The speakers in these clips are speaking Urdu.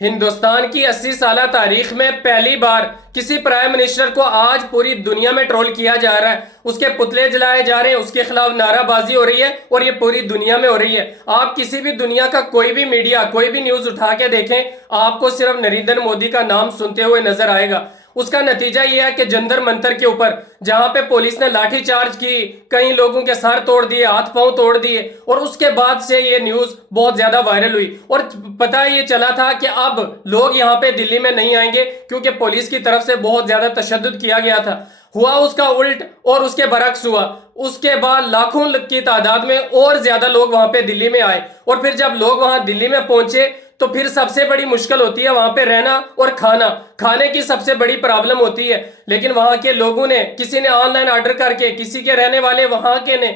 ہندوستان کی 80 سالہ تاریخ میں پہلی بار کسی پرائم منسٹر کو آج پوری دنیا میں ٹرول کیا جا رہا ہے، اس کے پتلے جلائے جا رہے ہیں، اس کے خلاف نعرہ بازی ہو رہی ہے اور یہ پوری دنیا میں ہو رہی ہے۔ آپ کسی بھی دنیا کا کوئی بھی میڈیا، کوئی بھی نیوز اٹھا کے دیکھیں، آپ کو صرف نریندر مودی کا نام سنتے ہوئے نظر آئے گا۔ اس کا نتیجہ یہ ہے کہ جنتر منتر کے اوپر جہاں پہ پولیس نے لاٹھی چارج کی، کئی لوگوں کے سر توڑ دیے، ہاتھ پاؤں توڑ دیے، اور اس کے بعد سے یہ نیوز بہت زیادہ وائرل ہوئی اور پتہ یہ چلا تھا کہ اب لوگ یہاں پہ دلی میں نہیں آئیں گے کیونکہ پولیس کی طرف سے بہت زیادہ تشدد کیا گیا تھا۔ ہوا اس کا الٹ اور اس کے برعکس ہوا۔ اس کے بعد لاکھوں کی تعداد میں اور زیادہ لوگ وہاں پہ دلی میں آئے، اور پھر جب لوگ وہاں دلی میں پہنچے تو پھر سب سے بڑی مشکل ہوتی ہے وہاں پہ رہنا اور کھانے کی سب سے بڑی پرابلم ہوتی ہے۔ لیکن وہاں کے لوگوں نے، کسی نے آن لائن آرڈر کر کے، کسی کے رہنے والے وہاں کے نے،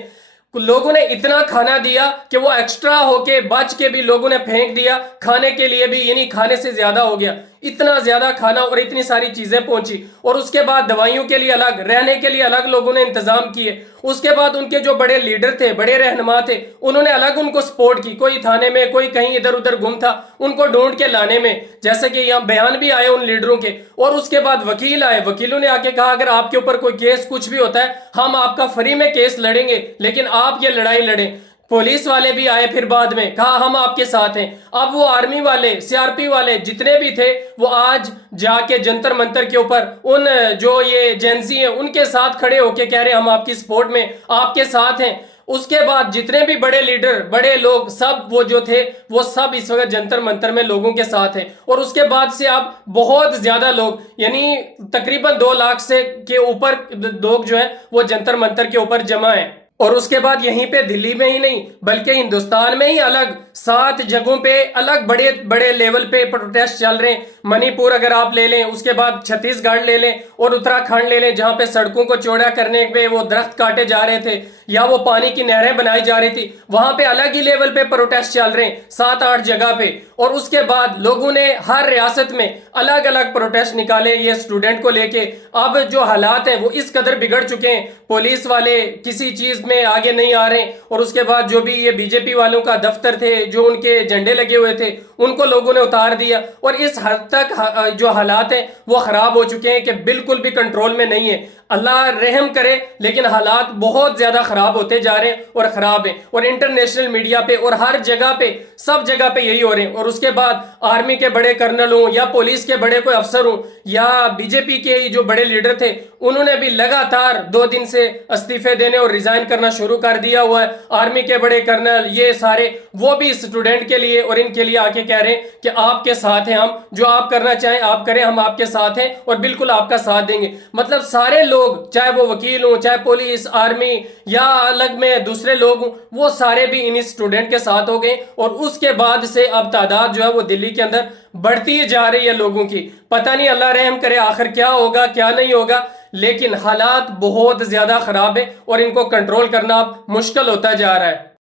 لوگوں نے اتنا کھانا دیا کہ وہ ایکسٹرا ہو کے بچ کے بھی لوگوں نے پھینک دیا، کھانے کے لیے بھی، یعنی کھانے سے زیادہ ہو گیا، اتنا زیادہ کھانا اور اتنی ساری چیزیں پہنچی۔ اور اس کے بعد دوائیوں کے لیے الگ، رہنے کے لیے الگ لوگوں نے انتظام کیے۔ اس کے بعد ان کے جو بڑے لیڈر تھے، بڑے رہنما تھے، انہوں نے الگ ان کو سپورٹ کی، کوئی تھانے میں، کوئی کہیں ادھر ادھر گم تھا، ان کو ڈھونڈ کے لانے میں، جیسے کہ یہاں بیان بھی آئے ان لیڈروں کے۔ اور اس کے بعد وکیل آئے، وکیلوں نے آ کے کہا اگر آپ کے اوپر کوئی کیس کچھ بھی ہوتا ہے ہم آپ کا فری میں کیس لڑیں گے، لیکن آپ یہ لڑائی لڑیں۔ پولیس والے بھی آئے پھر بعد میں، کہا ہم آپ کے ساتھ ہیں۔ اب وہ آرمی والے، سی آر پی والے جتنے بھی تھے وہ آج جا کے جنتر منتر کے اوپر ان جو یہ ایجنسی ہیں ان کے ساتھ کھڑے ہو کے کہہ رہے ہیں ہم آپ کی سپورٹ میں، آپ کے ساتھ ہیں۔ اس کے بعد جتنے بھی بڑے لیڈر، بڑے لوگ، سب وہ جو تھے وہ سب اس وقت جنتر منتر میں لوگوں کے ساتھ ہیں۔ اور اس کے بعد سے اب بہت زیادہ لوگ، یعنی تقریباً 2 لاکھ سے کے اوپر لوگ جو ہیں وہ جنتر منتر کے اوپر جمع ہیں۔ اور اس کے بعد یہیں پہ دلی میں ہی نہیں بلکہ ہندوستان میں ہی الگ 7 جگہوں پہ الگ بڑے بڑے لیول پہ پروٹیسٹ چل رہے ہیں۔ منی پور اگر آپ لے لیں، اس کے بعد چھتیس گڑھ لے لیں اور اتراکھنڈ لے لیں، جہاں پہ سڑکوں کو چوڑا کرنے پہ وہ درخت کاٹے جا رہے تھے یا وہ پانی کی نہریں بنائی جا رہی تھی، وہاں پہ الگ ہی لیول پہ پروٹیسٹ چل رہے ہیں 7-8 جگہ پہ۔ اور اس کے بعد لوگوں نے ہر ریاست میں الگ الگ پروٹیسٹ نکالے یہ اسٹوڈنٹ کو لے کے۔ اب جو حالات ہیں وہ اس قدر بگڑ چکے ہیں، پولیس والے کسی چیز میں آگے نہیں آ رہے ہیں، اور اس کے بعد جو بھی یہ بی جے پی والوں کا دفتر تھے، جو ان کے جھنڈے لگے ہوئے تھے، ان کو لوگوں نے اتار دیا، اور اس حد تک جو حالات ہیں وہ خراب ہو چکے ہیں کہ بالکل بھی کنٹرول میں نہیں ہے۔ اللہ رحم کرے، لیکن حالات بہت زیادہ خراب ہوتے جا رہے ہیں اور خراب ہیں، اور انٹرنیشنل میڈیا پہ اور ہر جگہ پہ، سب جگہ پہ یہی ہو رہے ہیں۔ اور اس کے بعد آرمی کے بڑے کرنل ہوں یا پولیس کے بڑے کوئی افسر ہوں یا بی جے پی کے جو بڑے لیڈر تھے، انہوں نے بھی لگاتار 2 دن سے استعفے دینے اور ریزائن کرنا شروع کر دیا ہوا ہے۔ آرمی کے بڑے کرنل، یہ سارے، وہ بھی اسٹوڈنٹ کے لیے اور ان کے لیے آ کے کہہ رہے ہیں کہ آپ کے ساتھ ہیں، ہم جو آپ کرنا چاہیں آپ کریں، ہم آپ کے ساتھ ہیں اور بالکل آپ کا ساتھ دیں گے۔ مطلب سارے لوگ، چاہے وہ وکیل ہوں، چاہے پولیس، آرمی یا الگ میں دوسرے لوگ ہوں، وہ سارے بھی ان اسٹوڈنٹ کے ساتھ ہو گئے۔ اور اس کے بعد سے اب تعداد جو ہے وہ دلی کے اندر بڑھتی جا رہی ہے لوگوں کی۔ پتہ نہیں، اللہ رحم کرے آخر کیا ہوگا کیا نہیں ہوگا، لیکن حالات بہت زیادہ خراب ہیں اور ان کو کنٹرول کرنا اب مشکل ہوتا جا رہا ہے۔